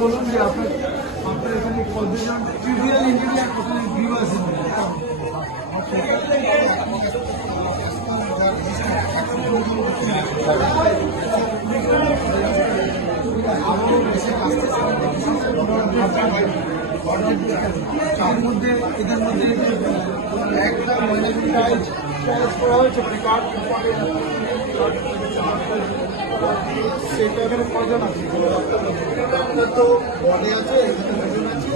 বলুন যে আপনার আপনার এখানে কতজন ট্রিভিয়াল ইঞ্জুরি আর কতজন গ্রিভাস ইঞ্জুরি তার মধ্যে এদের মধ্যে একটা মহিলাকে করা হয়েছে প্রিকার্ড সেই এখানে কজন আছে? তো বনে আছে এখানে কজন আছে।